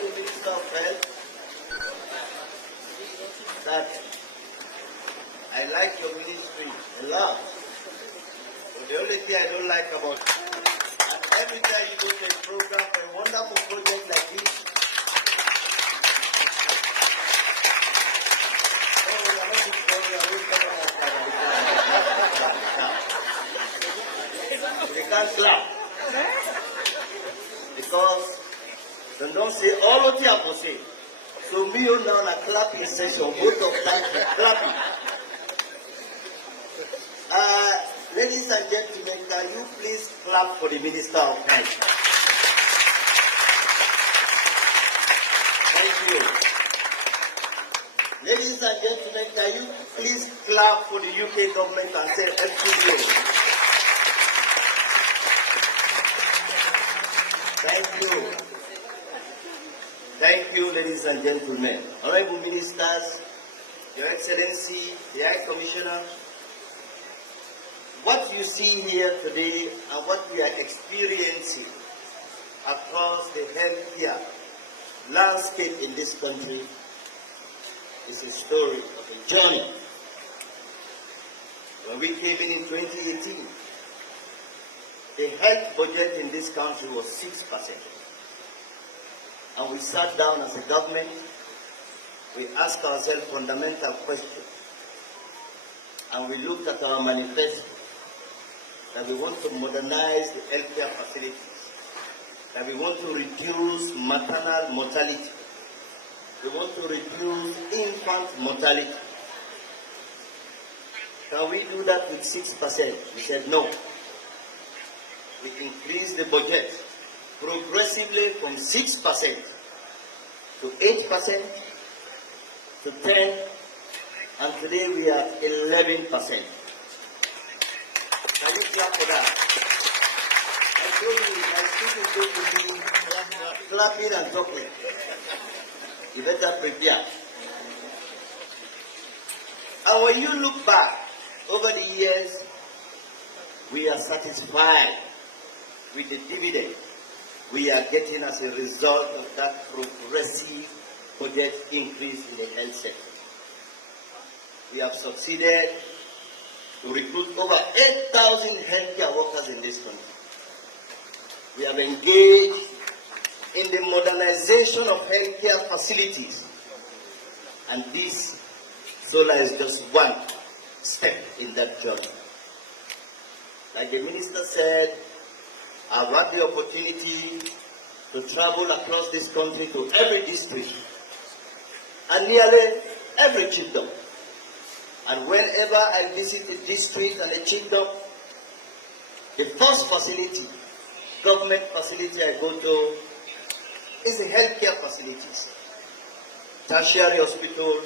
Honorable Minister of Health, that I like your ministry a lot. But the only thing I don't like about it, and every time you go to a program for a wonderful project like this, they can't clap. Because they don't say all of you have to say. So me you now a clapping session, both of them clapping. Ladies and gentlemen, can you please clap for the Minister of Health? Thank you. Ladies and gentlemen, can you please clap for the UK government and say FTO? Thank you. Thank you, ladies and gentlemen. Honorable Ministers, Your Excellency, the High Commissioner, what you see here today and what we are experiencing across the healthcare landscape in this country is a story of a journey. When we came in 2018, the health budget in this country was 6%. And we sat down as a government, we asked ourselves fundamental questions. And we looked at our manifesto, that we want to modernize the healthcare facilities, that we want to reduce maternal mortality, we want to reduce infant mortality. Can we do that with 6%? We said no. We increased the budget progressively from 6% to 8% to 10%, and today we are 11%. Can you clap for that? I told you, my students going to be clapping and talking. You better prepare. And when you look back over the years, we are satisfied with the dividend we are getting as a result of that progressive budget increase in the health sector. We have succeeded to recruit over 8,000 healthcare workers in this country. We have engaged in the modernization of healthcare facilities, and this solar is just one step in that journey. Like the minister said, I've had the opportunity to travel across this country to every district and nearly every chiefdom. And whenever I visit a district and a chiefdom, the first facility, government facility I go to, is the healthcare facilities. Tertiary hospitals,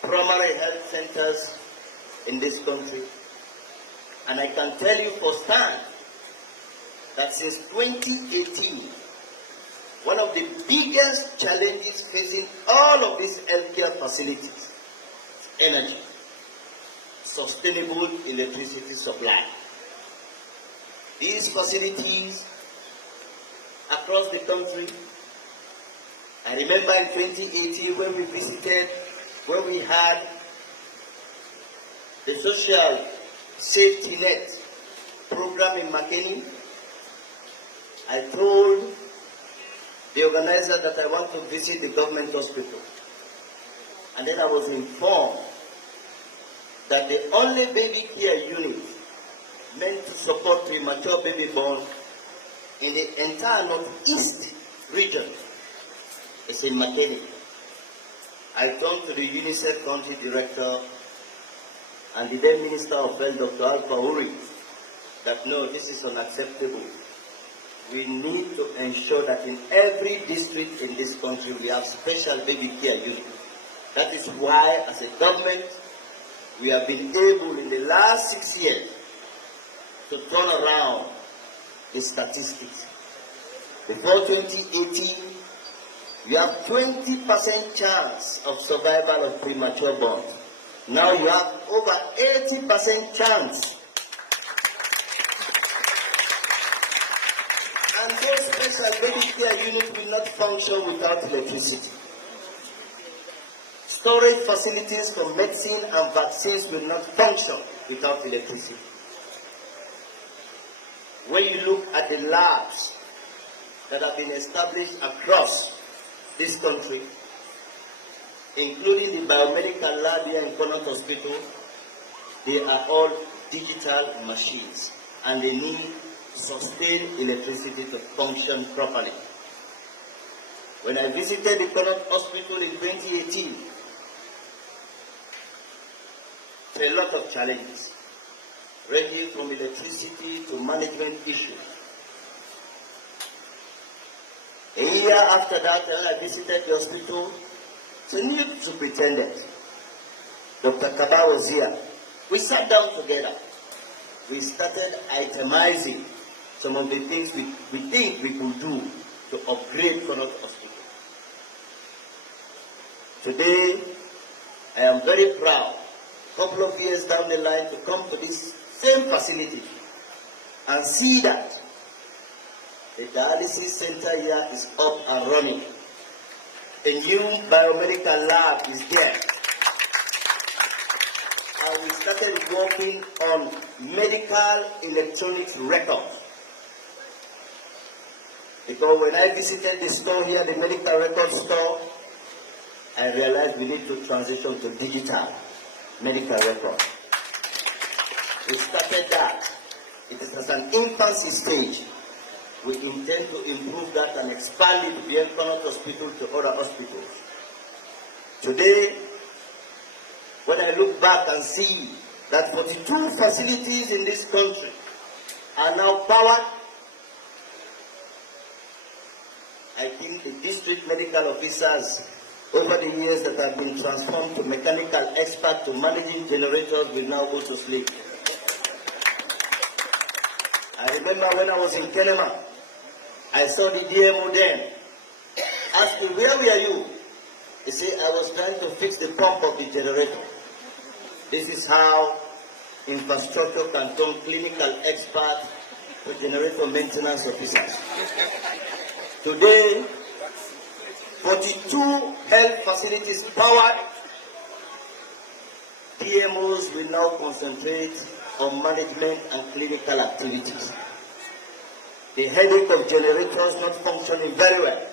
primary health centers in this country. And I can tell you firsthand that since 2018, one of the biggest challenges facing all of these healthcare facilities is energy, sustainable electricity supply. These facilities across the country, I remember in 2018 when we visited, when we had the social safety net program in McKinney, I told the organizer that I want to visit the government hospital. And then I was informed that the only baby care unit meant to support premature baby born in the entire northeast region is in McKinney. I turned to the UNICEF country director and the then Minister of Health, Dr. Al-Fawuri, that no, this is unacceptable. We need to ensure that in every district in this country we have special baby care units. That is why, as a government, we have been able in the last 6 years to turn around the statistics. Before 2018, you have 20% chance of survival of premature born. Now you have over 80% chance. And those special baby healthcare unit will not function without electricity. Storage facilities for medicine and vaccines will not function without electricity. When you look at the labs that have been established across this country, including the biomedical lab here in Connaugh Hospital, they are all digital machines and they need sustained electricity to function properly. When I visited the Connaugh Hospital in 2018, there are a lot of challenges, ranging from electricity to management issues. A year after that, when I visited the hospital, the new superintendent, Dr. Kaba, was here. We sat down together. We started itemizing some of the things we think we could do to upgrade Connaugh Hospital. Today, I am very proud, a couple of years down the line, to come to this same facility and see that the dialysis center here is up and running. A new biomedical lab is there. And we started working on medical electronics records. Because when I visited the store here, the medical record store, I realized we need to transition to digital medical record. We started that. It is at an infancy stage. We intend to improve that and expand it beyond Connaugh Hospital to other hospitals. Today, when I look back and see that 42 facilities in this country are now powered, I think the district medical officers over the years that have been transformed to mechanical experts to managing generators will now go to sleep. I remember when I was in Connaugh, I saw the DMO then. Asked me, where were you? He said, I was trying to fix the pump of the generator. This is how infrastructure can turn clinical experts to generator maintenance officers. Today, 42 health facilities powered. DMOs will now concentrate on management and clinical activities. The headache of generators not functioning very well,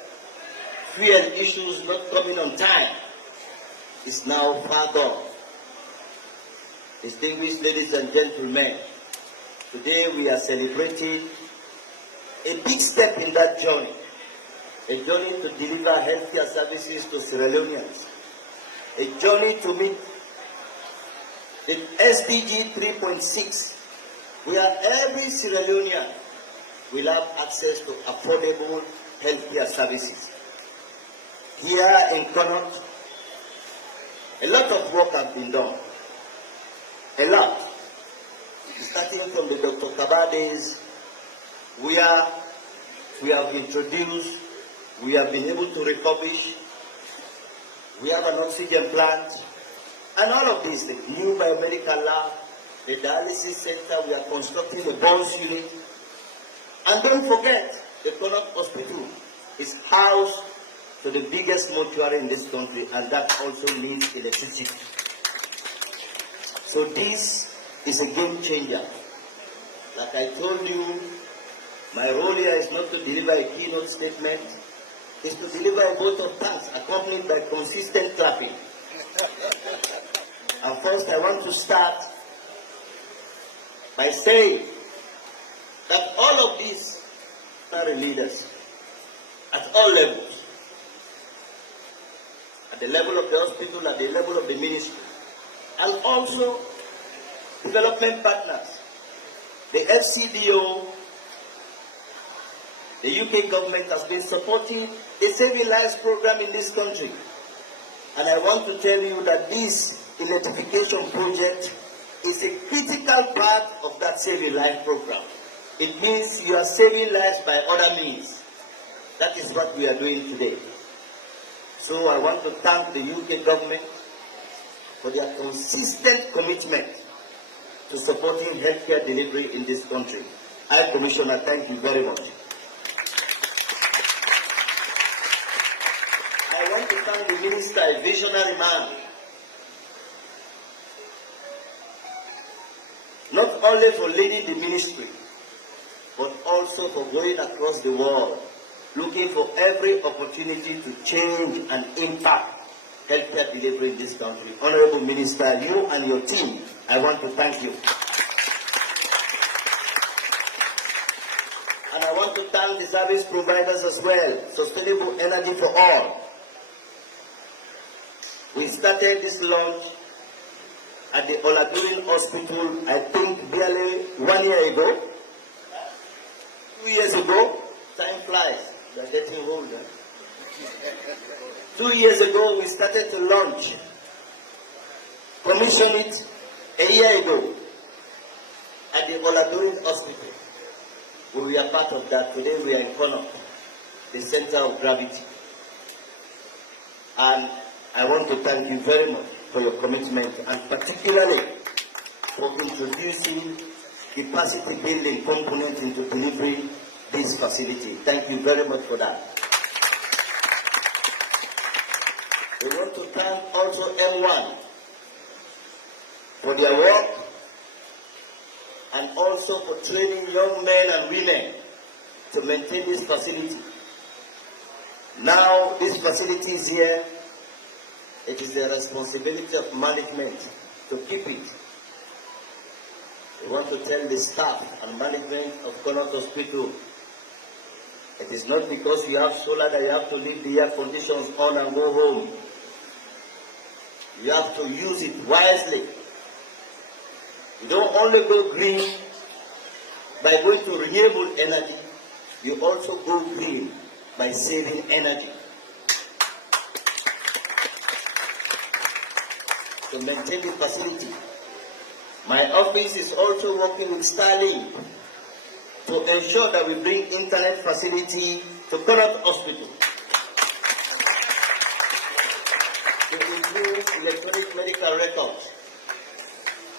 fuel issues not coming on time, is now far gone. Distinguished ladies and gentlemen, today we are celebrating a big step in that journey, a journey to deliver healthcare services to Sierra Leoneans, a journey to meet the SDG 3.6, where every Sierra Leonean will have access to affordable healthcare services. Here in Connaugh, a lot of work has been done. A lot. Starting from the Dr. Kaba days, where we have introduced, we have been able to refurbish, we have an oxygen plant, and all of these things. New biomedical lab, the dialysis center, we are constructing a bones unit. And don't forget, the Connaugh Hospital is housed to the biggest mortuary in this country, and that also needs electricity. So this is a game changer. Like I told you, my role here is not to deliver a keynote statement, it's to deliver a vote of thanks accompanied by consistent clapping. And first I want to start by saying that all of these are leaders at all levels, at the level of the hospital, at the level of the ministry, and also development partners, the FCDO, the UK government has been supporting the Saving Lives program in this country. And I want to tell you that this electrification project is a critical part of that Saving Lives program. It means you are saving lives by other means. That is what we are doing today. So I want to thank the UK government for their consistent commitment to supporting healthcare delivery in this country. High Commissioner, thank you very much. I want to thank the minister, a visionary man. Not only for leading the ministry, but also for going across the world, looking for every opportunity to change and impact healthcare delivery in this country. Honorable Minister, you and your team, I want to thank you. And I want to thank the service providers as well, Sustainable Energy for All. We started this launch at the Oladurin Hospital, I think barely 1 year ago. 2 years ago, time flies, we are getting older. 2 years ago, we started to launch, commission it a year ago at the Oladurin Hospital. We are part of that. Today we are in Connaugh, the center of gravity. And I want to thank you very much for your commitment, and particularly for introducing capacity building component into delivering this facility. Thank you very much for that. We want to thank also M1 for their work, and also for training young men and women to maintain this facility. Now this facility is here. It is the responsibility of management to keep it. We want to tell the staff and management of Connaugh Hospital, it is not because you have solar that you have to leave the air conditions on and go home. You have to use it wisely. You don't only go green by going to renewable energy, you also go green by saving energy. To maintain the facility, my office is also working with Starlink to ensure that we bring internet facility to Connaugh Hospital, to improve electronic medical records.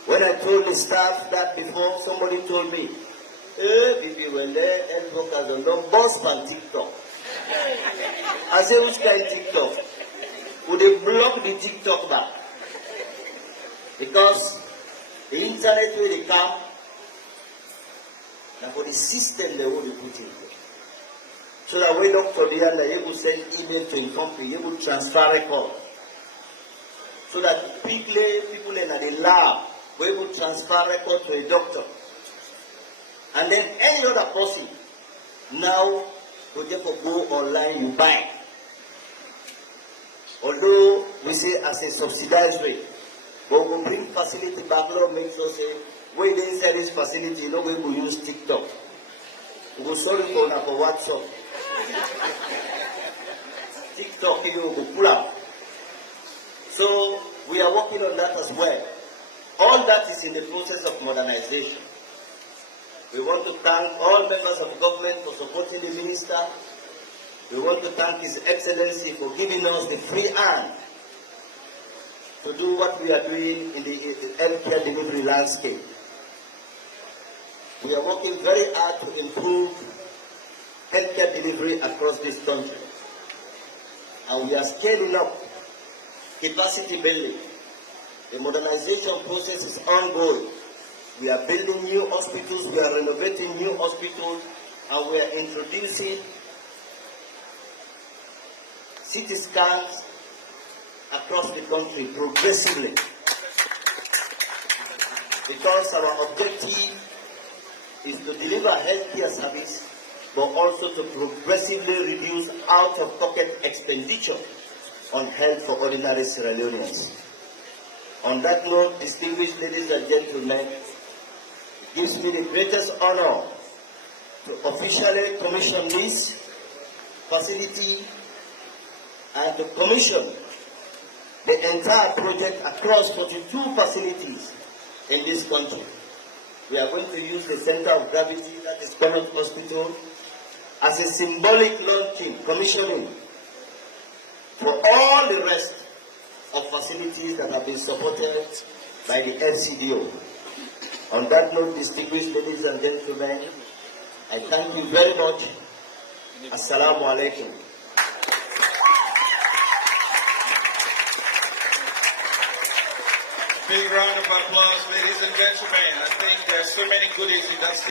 When I told the staff that before, somebody told me, Bibi, when they health workers on them, boss on TikTok. I said, which kind of TikTok? Would they block the TikTok back? Because the internet where they come, now for the system they will be put in there. So that when Dr. Leone, they will send email to inform people, they will transfer records. So that quickly people in the lab we will transfer record to a doctor. And then any other person now will therefore go online, you buy. Although we say as a subsidized rate, but we will bring facility back, Lord make sure say, when they inside this facility, you know we will use TikTok. We will solve it for WhatsApp. TikTok, you will pull up. So we are working on that as well. All that is in the process of modernization. We want to thank all members of government for supporting the minister. We want to thank His Excellency for giving us the free hand to do what we are doing in the healthcare delivery landscape. We are working very hard to improve healthcare delivery across this country. And we are scaling up capacity building. The modernization process is ongoing. We are building new hospitals, we are renovating new hospitals, and we are introducing CT scans across the country progressively. Because our objective is to deliver healthcare service, but also to progressively reduce out-of-pocket expenditure on health for ordinary Sierra Leoneans. On that note, distinguished ladies and gentlemen, it gives me the greatest honor to officially commission this facility and to commission the entire project across 42 facilities in this country. We are going to use the center of gravity, that is Connaugh Hospital, as a symbolic launching, commissioning for all the rest of facilities that have been supported by the FCDO. On that note, distinguished ladies and gentlemen, I thank you very much. Assalamu alaikum. Big round of applause, ladies and gentlemen. I think there's so many goodies in that